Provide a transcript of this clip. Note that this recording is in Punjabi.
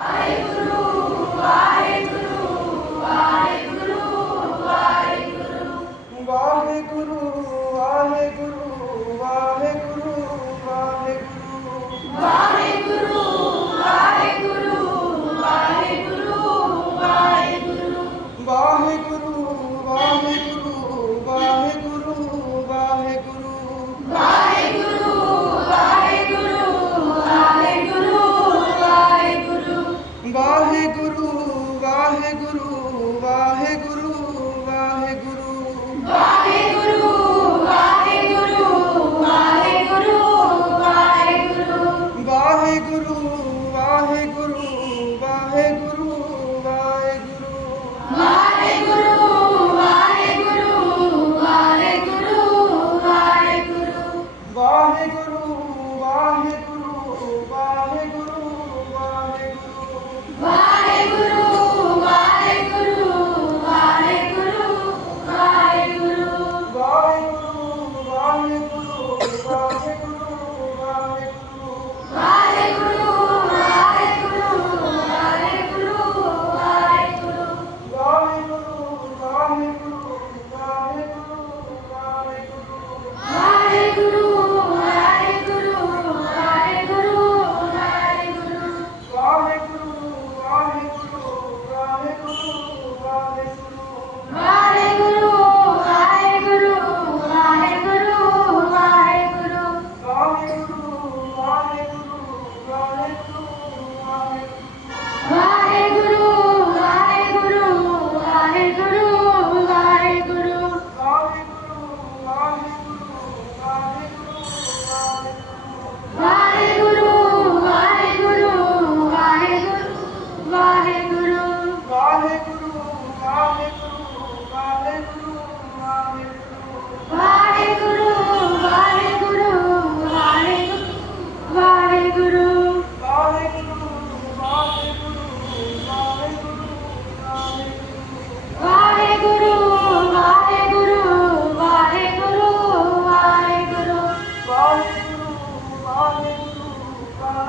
Aleluia.